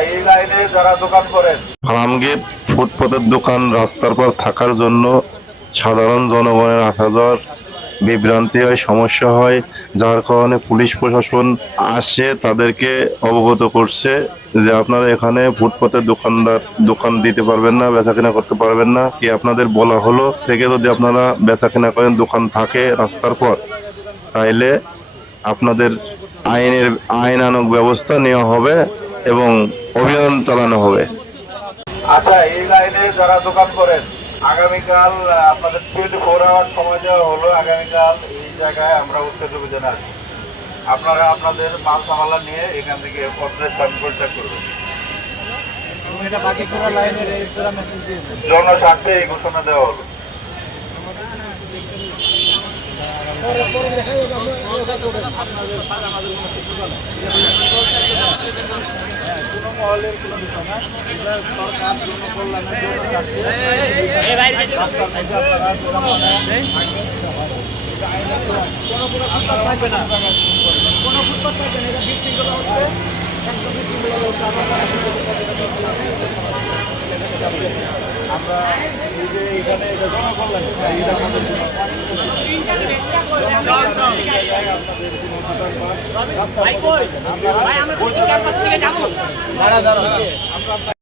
এই লাইনে যারা দোকান করেন, ফার্ম গেট ফুটপাতের দোকান রাস্তার পর থাকার জন্য সাধারণ জনগণের আসা যাওয়ার বিভ্রান্তি হয়, সমস্যা হয়, যার কারণে পুলিশ প্রশাসন আসে তাদেরকে অবগত করছে যে আপনারা এখানে ফুটপাতের দোকান দিতে পারবেন না, বেচাকেনা করতে পারবেন না। কি আপনাদের বলা হলো থেকে যদি আপনারা বেচাকেনা করেন, দোকান থাকে রাস্তার পর, তাইলে আপনাদের আইনানুগ ব্যবস্থা নেওয়া হবে এবং অভিযান চালানো হবে। আচ্ছা এই লাইনে যারা দোকান করেন, আগামীকাল আপনাদের 24 আওয়ার সময় দেওয়া হলো। আগামীকাল এই জায়গায় আমরা উত্তেজ অভিযানে আসি। আপনারা আপনাদের মাল সামালা নিয়ে এখান থেকে পত্রের স্থান পরিত্যাগ করবেন। জনস্বার্থে এই ঘোষণা দেওয়া হলো। আমরা এখানে জনকল্যাণ